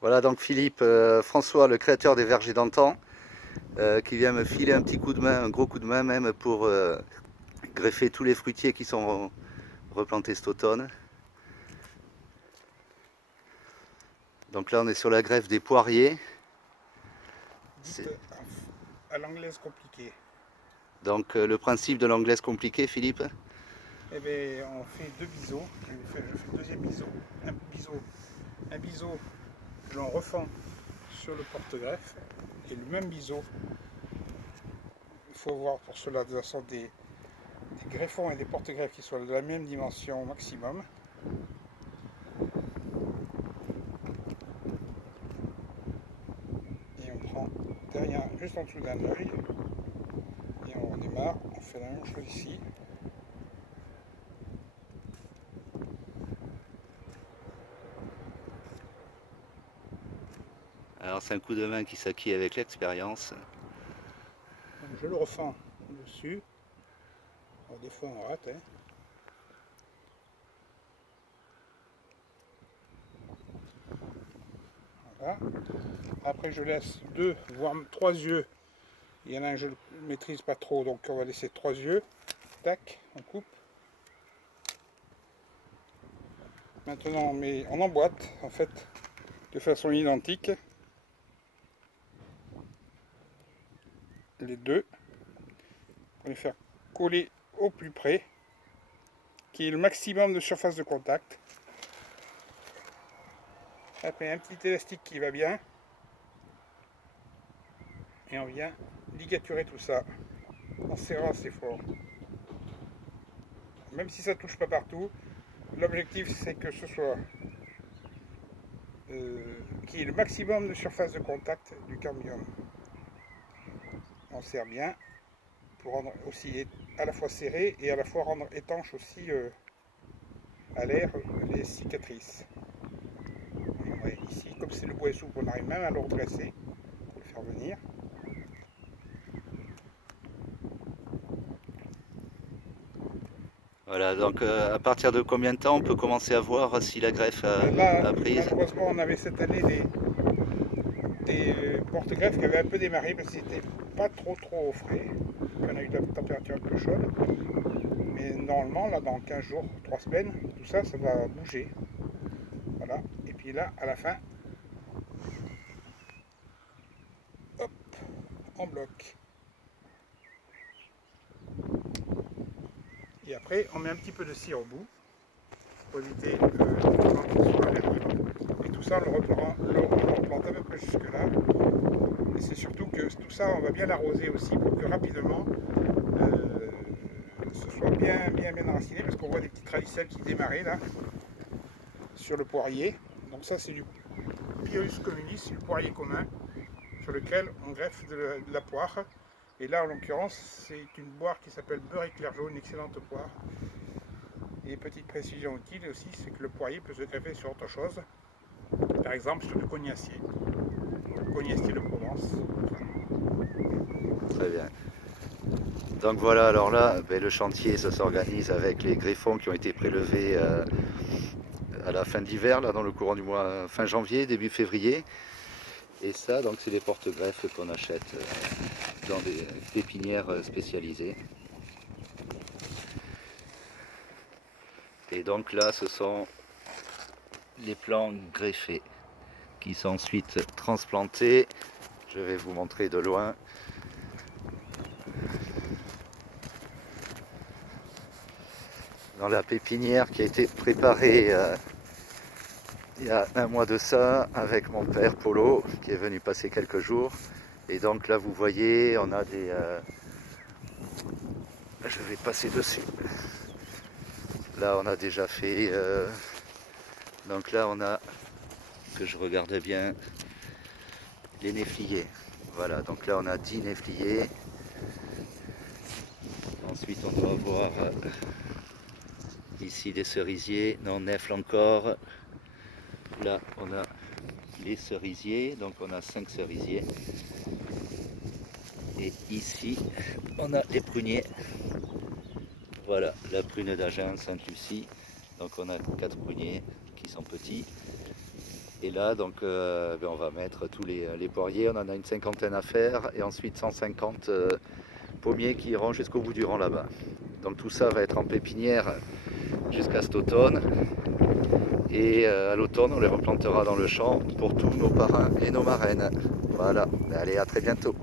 Voilà donc Philippe, François, le créateur des vergers d'antan, qui vient me filer un petit coup de main, un gros coup de main même, pour greffer tous les fruitiers qui sont replantés cet automne. Donc là on est sur la greffe des poiriers. Dites à l'anglaise compliquée. Donc le principe de l'anglaise compliquée, Philippe. Eh bien, on fait deux biseaux. Je fais le deuxième biseau. Un biseau que l'on refend sur le porte-greffe. Et le même biseau, il faut voir pour cela de la sorte des greffons et des porte-greffes qui soient de la même dimension au maximum. Et on prend derrière, juste en dessous d'un œil. Et on démarre, on fait la même chose ici. Alors c'est un coup de main qui s'acquiert avec l'expérience. Donc je le refends dessus. Alors, des fois on rate, hein. Voilà. Après je laisse deux, voire trois yeux. Il y en a un je ne le maîtrise pas trop, donc on va laisser trois yeux. Tac, on coupe. Maintenant on emboîte en fait de façon identique les deux. On va les faire coller au plus près, qui est le maximum de surface de contact. Après un petit élastique qui va bien. Et on vient ligaturer tout ça en serrant assez fort. Même si ça ne touche pas partout, l'objectif c'est que ce soit qu'il y ait le maximum de surface de contact du cambium. On serre bien pour rendre aussi à la fois serré et à la fois rendre étanche aussi à l'air les cicatrices. Ouais, ici, comme c'est le bois est souple, on arrive même à le redresser pour le faire venir. Voilà, donc à partir de combien de temps on peut commencer à voir si la greffe Là, a prise? malheureusement, on avait cette année des porte-greffes qui avaient un peu démarré parce qu'ils n'étaient pas trop frais. On a eu de la température un peu chaude. Mais normalement, là, dans 15 jours, 3 semaines, tout ça, ça va bouger. Voilà. Et puis là, à la fin, hop, on bloque. Et après, on met un petit peu de cire au bout pour éviter la verdure. Et tout ça, on le replante à peu près jusque là. Et c'est surtout que tout ça, on va bien l'arroser aussi pour que rapidement ce soit bien enraciné parce qu'on voit des petites radicelles qui démarraient là sur le poirier. Donc ça, c'est du Pyrus communis, le poirier commun sur lequel on greffe de la poire. Et là, en l'occurrence, c'est une poire qui s'appelle beurre éclair jaune, une excellente poire. Et petite précision utile aussi, c'est que le poirier peut se greffer sur autre chose, par exemple sur le cognacier de Provence. Très bien. Donc voilà, alors là, ben, le chantier, ça s'organise avec les greffons qui ont été prélevés à la fin de l'hiver, là, dans le courant du mois fin janvier, début février. Et ça, donc, c'est des porte-greffes qu'on achète dans des pépinières spécialisées. Et donc là, ce sont les plants greffés qui sont ensuite transplantés. Je vais vous montrer de loin. Dans la pépinière qui a été préparée il y a un mois de ça avec mon père Polo qui est venu passer quelques jours. Et donc là, vous voyez, on a des... je vais passer dessus. Là, on a déjà fait... donc là, on a, que je regarde bien, les néfliers. Voilà, donc là, on a 10 néfliers. Ensuite, on doit avoir ici des cerisiers. Non, nèfles encore. Là, on a les cerisiers. Donc, on a 5 cerisiers. Et ici, on a les pruniers. Voilà, la prune d'Agen, Sainte-Lucie. Donc on a 4 pruniers qui sont petits. Et là, donc, on va mettre tous les poiriers. On en a une cinquantaine à faire. Et ensuite 150 pommiers qui iront jusqu'au bout du rang là-bas. Donc tout ça va être en pépinière jusqu'à cet automne. Et à l'automne, on les replantera dans le champ pour tous nos parrains et nos marraines. Voilà. Allez, à très bientôt.